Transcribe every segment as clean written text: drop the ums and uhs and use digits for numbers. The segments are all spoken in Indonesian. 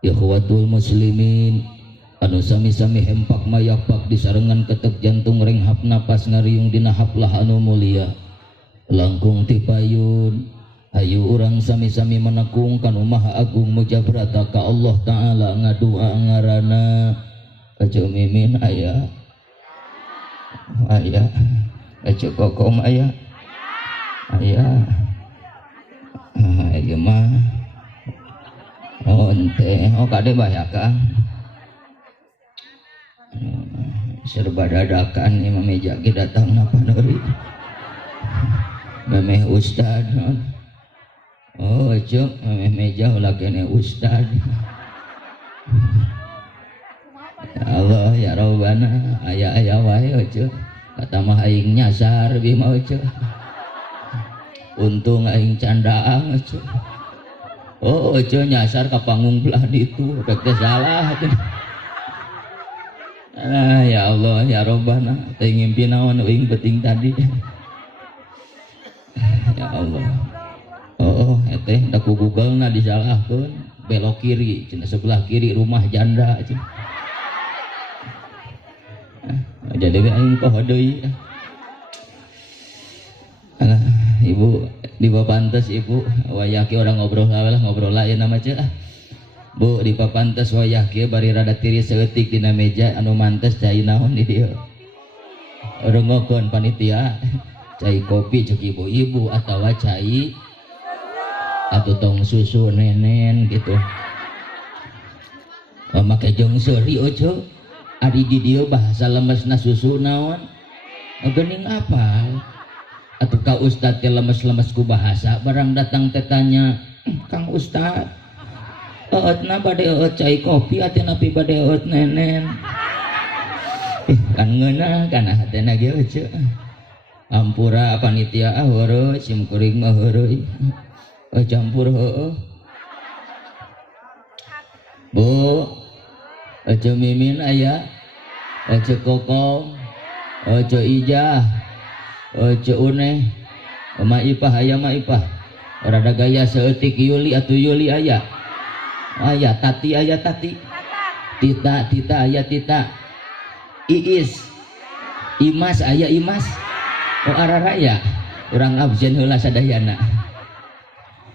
ikhwatul muslimin anu sami-sami hempak mayapak disarengan ketek jantung renghap napas ngariung dina haplah anu mulia langkung tipayun ayu urang sami-sami menekung kanu maha agung mujabrata ka Allah Ta'ala ngadua ngarana Acu Mimin aya Acu Kokom aya ieu mah ente kade bayakan serba dadakan imam meja ge datangna paneuri memeh ustad cuk memeh meja ulah kene ustad ya Allah ya Rabbana aya wae cuk kata mah aing nyasar bi mau cuk untung aing candaang cuk cuk nyasar ka panggung belah ditu rek teh salah ya Allah ya Rabbana teh ngimpi naon uing penting tadi ya Allah eteh da ku Google na disalahkeun belok kiri cenah sebelah kiri rumah janda cenah jadi aing poho deui ibu di papantes ibu wayah ki orang ngobrol lain nama ceu Bu di papantes wayah kieu bari rada tiris seutik dina meja anu mantes cai naon di dieu rengokeun panitia cai kopi ceuk ibu-ibu atawa cai atuh tong susu nenen gitu make jeung seuri ojo ari di dieu bahasa lemesna susu naon geuning apal atuh ka ustad teh lemes-lemes ku bahasa barang datang teh tanya Kang Ustad eutna bade eut cai kopi ateuna pi bade eut nenen kan ngeunah kana hatena ge eueuh ampura panitia heureuy sim kuring mah heureuy campur heueuh Bu Acu Mimin aya Acu Kokom Acu Ijah Acu Uneh Ma Ipah aya Ma Ipah rada gaya seutik Yuli atuh Yuli aya Tati aya Tati Tita aya Tita Iis Imas aya Imas arara ya urang absen heula sadayana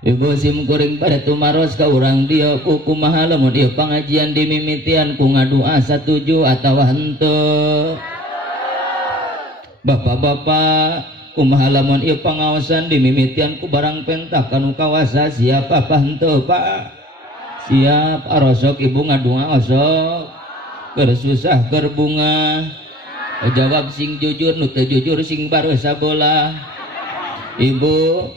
Ibu sim kuring pada tumaros ka urang dia kumaha lamun ieu pangajian dimimitian ku ngadua satuju atawa henteu Bapak-bapak kumaha lamun ieu pangaosan dimimitian ku barang pentak kanu kawasa siapa apa henteu Pak siap arosok ibu ngadua osok keur susah keur bunga jawab sing jujur nu teu jujur sing bareusa bola ibu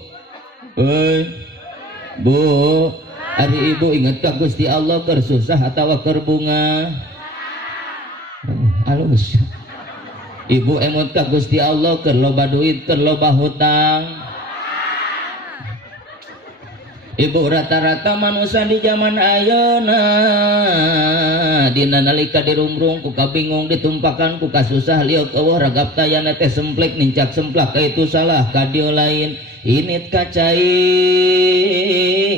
Bu ari ibu inget ka Gusti Allah keur susah atawa keur bunga alus ibu emot ka Gusti Allah keur loba duit keur loba hutang ibu rata-rata manusia di zaman ayeuna dina nalika dirungrung ku kabingung ditumpakan ku kasusah liuk eueuh ragap tayana teh semplek nincak semplak itu salah ka dieu lain init kacai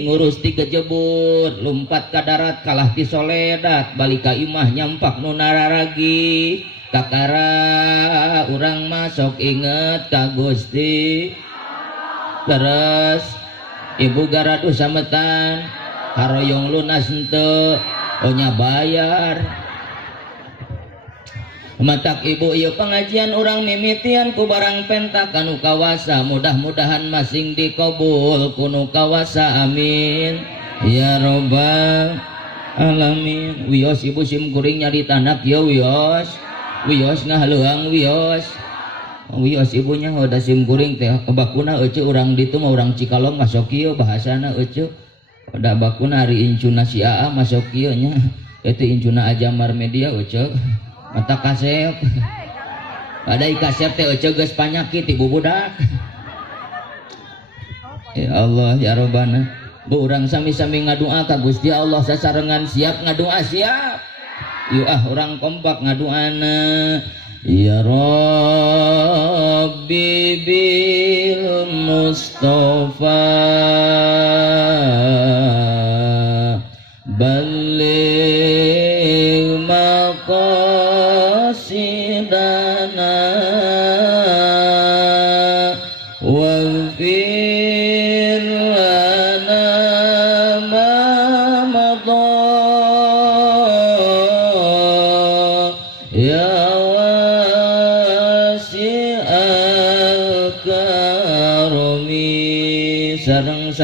ngurus ti kejebur lumpat ka darat kalah ti soledat balik ka imah nyampak nu nararagi kakara urang masok inget ka Gusti terus ibu garadu sametan haroyong lunas henteu nya bayar matak ibu ieu pengajian urang mimitian ku barang pentak kanu kawasa mudah-mudahan masing dikabul kunu kawasa amin ya robbal alamin wios ibu sim kuring nyari tanak ya wios ngahaluang wios ibunya udah sim kuring teh bakuna eueuh urang ditu mah urang Cikalong masuk kieu bahasana eueuh udah bakuna hari incuna si AA masuk kieu nya itu incuna Ajamar Media eueuh mata kasep ada kasep teh eueuh geus panyakit ibu budak ya Allah ya Rabbana bu urang sami-sami ngadua ka Gusti Allah sasarengan siap ngadua siap yuk urang kompak ngaduana ya Rabbi bil Mustafa balligh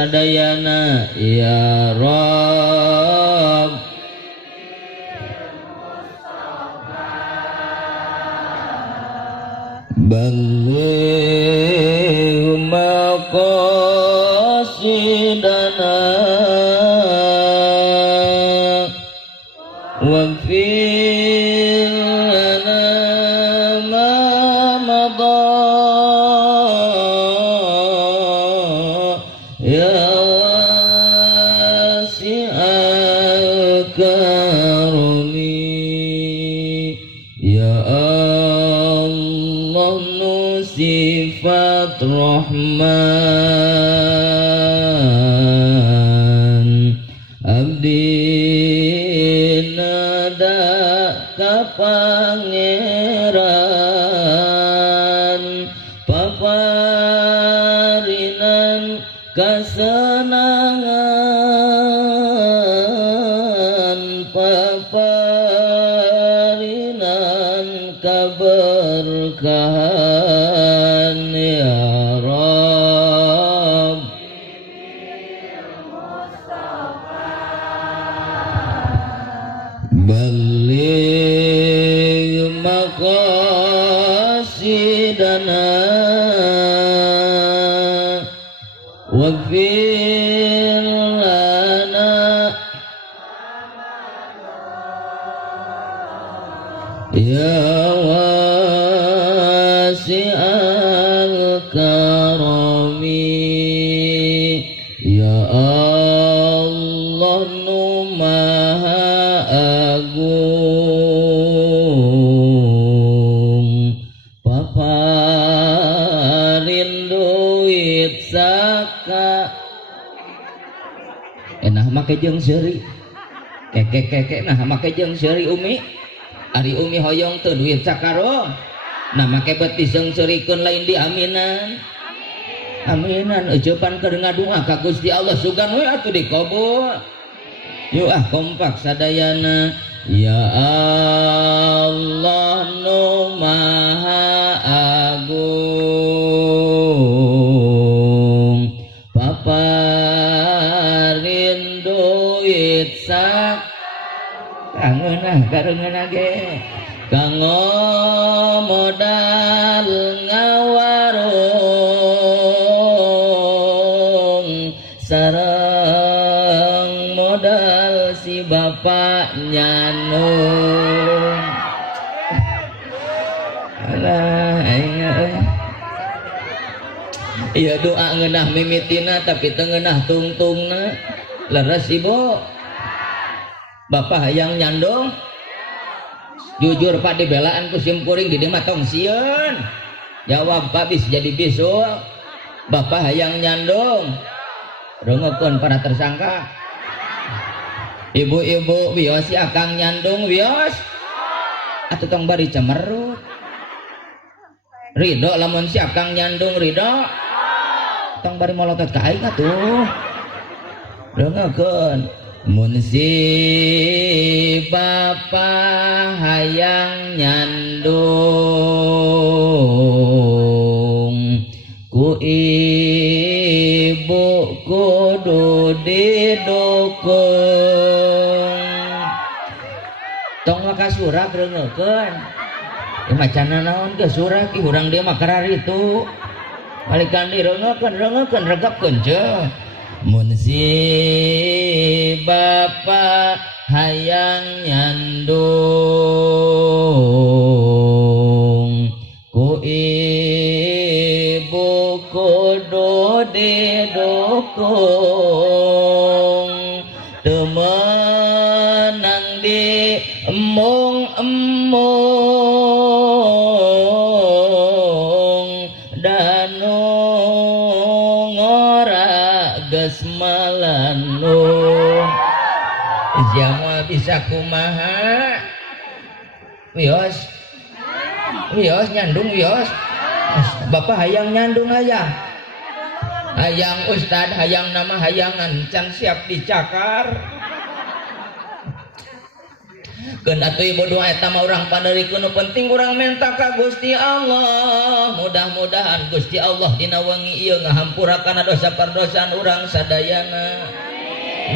sadayana ya Rabb. Balligh maqasidana waghfir lana ma madha ya wasi'al karami ya Allah nu sifat Rahman abdi nada ka pangeran paparinan kasenangan paparinan kaberkahan ya Rabb. Balligh maqasidana waghfir lana ya wasi'al karami ya Allah nu maha agung paparin duit saka nah make jeung seuri keke nah make jeung seuri umi ari umi hoyong teu duit sakaro nah make beuti seungseurikeun lain diaminan aminan euceupan keur ngadua ka Gusti Allah sugan we atuh dikabul yuk kompak sadayana ya Allah nu maha agung paparin duit sak kangeunah kareungeunna ge kanggo modal ngawarung sareng modal si bapak nyanung alah aing iya doa ngeunah mimitina tapi teu ngeunah tungtungna leres ibu bapak hayang nyandung jujur Pak dibelaan ku simkuring di dieu mah tong sieun jawab Pak bis jadi bisul bapak hayang nyandung rengekeun para tersangka ibu-ibu wios si akang nyandung wios atuh tong bari cemerut ridho lamun si akang nyandung ridho tong bari molotot ka aing atuh rengekeun mun si bapak hayang nyandung ku ibu kudu didukung tong maka surak rengekeun macana naon ke surak urang dia mah karar itu balikan direngekeun regepkeun ceuk mun si bapak hayang nyandung ku ibu kudu didukung teu meunang di emong-emong danu ngora geus malanung jamal bisa kumaha wios nyandung wios bapak hayang nyandung hayang ustad hayang nama hayangan can siap dicakar keun atuh ibu doa eta mah urang panerikeun nu penting urang minta ka Gusti Allah mudah-mudahan Gusti Allah dina wengi ieu ngahampurakan dosa pardosaan urang sadayana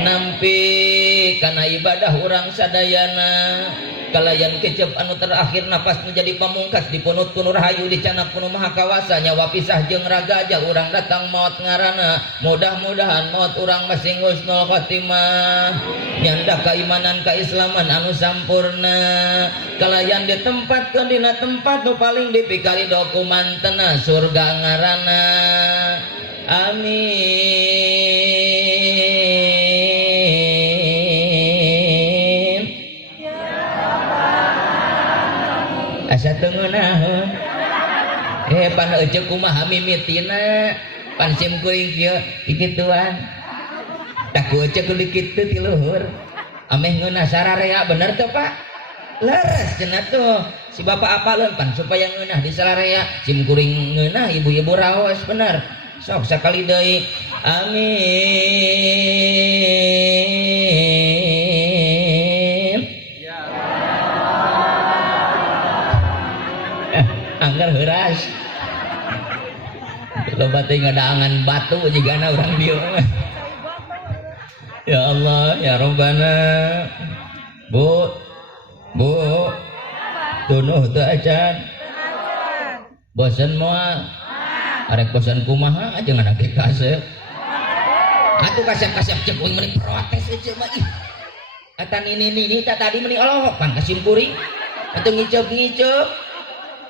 nampi kana ibadah urang sadayana kalayan kecep anu terakhir napas menjadi pamungkas dipunut ku Rahayu dicanak ku Maha Kawasa nyawa pisah jeung raga aja urang datang maut ngarana mudah-mudahan maut urang masing husnul khotimah nyanda keimanan keislaman anu sampurna kalayan ditempatkeun dina tempat nu paling dipikari dokumantena surga ngarana amin asa teu ngeunaheun pan eceuk kumaha mimitina pan sim kuring kieu kikituan tak ku eceuk kudu kitu ti luhur ameh ngeunah sararea bener teu Pak leres cenah tuh si bapak apaleun pan supaya ngeunah di sararea sim kuring ngeunah ibu-ibu raos bener sok sakali deui amin anggar heuras loba teh ngadaangan batu jigana urang dieu ya Allah ya Rabbana bu tunuh teu acan bosen moal arek bosen kumaha aja ngadake kasep atuh kasep-kasep ceuk uing meni protes ece mah ih eta nini tadi meni Allah pan kasim kuring atuh ngiceup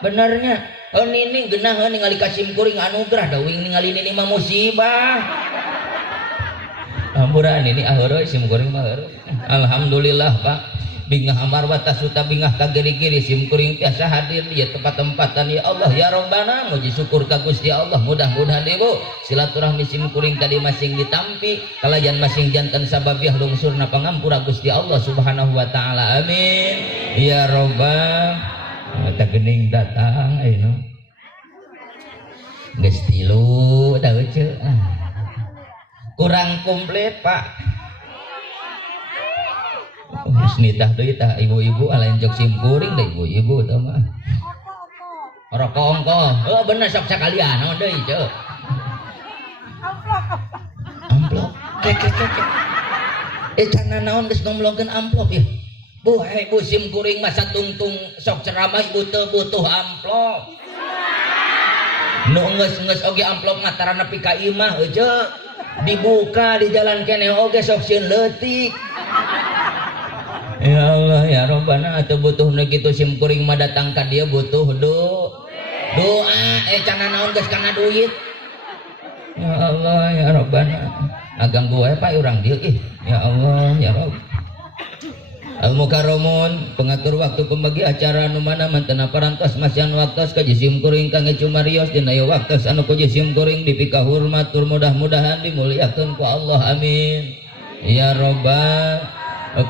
benernya nini geunah ningali kasim kuring anugerah da uing ningali nini mah musibah ampura nini aheureun sim kuring mah heureun alhamdulillah Pak bingah amarwa tasuta bingah kageri-geri sim kuring tiasa hadir di tempat-tempatan ya Allah ya Rabbana muji syukur ka Gusti Allah mudah-mudahan ibu silaturahmi sim kuring tadi masing ditampi kalayan masing janten sababiah lungsurna pangampura Gusti Allah subhanahu wa ta'ala amin ya Rabbana tak gening datang ayeuna geus 3 tah ceu kurang komplit Pak geus nitah deui tah ibu-ibu alain jok sim kuring da ibu-ibu tah mah rokok ongko heuh bener sok sakalian naon deui ceu amplop kek cenah naon geus ngomlongkeun amplop ya Bu, bu sim kuring masa tungtung sok ceramah ibu teu butuh amplop. Nu geus oge amplop mataran nepi ka imah eueuh. Dibuka di jalan keneh oge sok sieun leutik. Ya Allah ya Rabbana atuh butuh nu kitu sim kuring mah datang ka dieu butuh doa cenah naon geus kana duit. Ya Allah ya Rabbana aganggu wae Pak urang dieu ih. Ya Allah ya Rabb. Al-Mukarramun pengatur waktu pembagi acara anu mana mantena parantos masyan waktos ka jisim kuring kangge cumarios dina ieu waktos anu ku jisim kuring dipika hormat tur mudah-mudahan dimuliakeun ku Allah amin ya Rabbal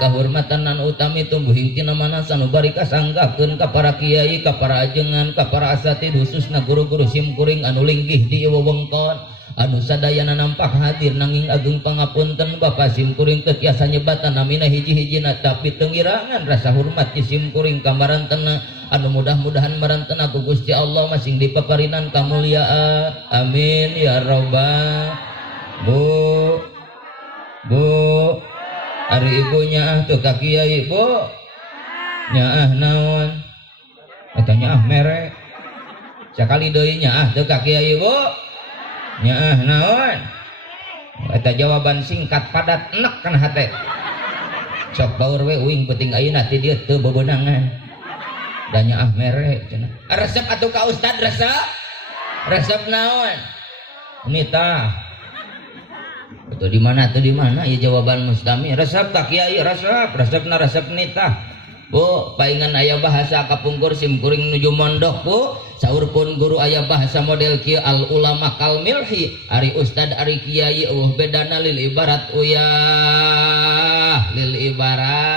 kahormatan nan utami tumbuh hingtina mana sanu bari kasanggahkeun ka para kiai ka para ajengan ka para asatid khususna guru-guru sim kuring anu linggih di ieu wewengkon anu sadayana nampak hadir nanging ageng pangapunten Bapak sim kuring teu tiasa nyebatan namina hiji-hijina tapi teu ngirangan rasa hormat ti sim kuring ka marantena anu mudah-mudahan marantena ku Gusti Allah masing dipaparinan kamuliaan amin ya rabbal bu ari ibunya tuh ka kiai bu nyaah naon eta nyaah merek sakali deui nyaah teu ka kiai bu nyaah naon eta jawaban singkat padat enek kana hate sok baur we uing penting ayeuna ti dieu teu bebeunangan da nyaah mere cenah resep atuh ka ustad resep naon nita itu di mana ya jawaban mustami resep ka kiai resepna resep nita Bu, paingan aya bahasa kapungkur sim kuring nuju mondok Bu. Saurpun guru aya bahasa model kieu al ulama kal milhi. Ari ustad ari kiai bedana lil ibarat uyah lil ibarat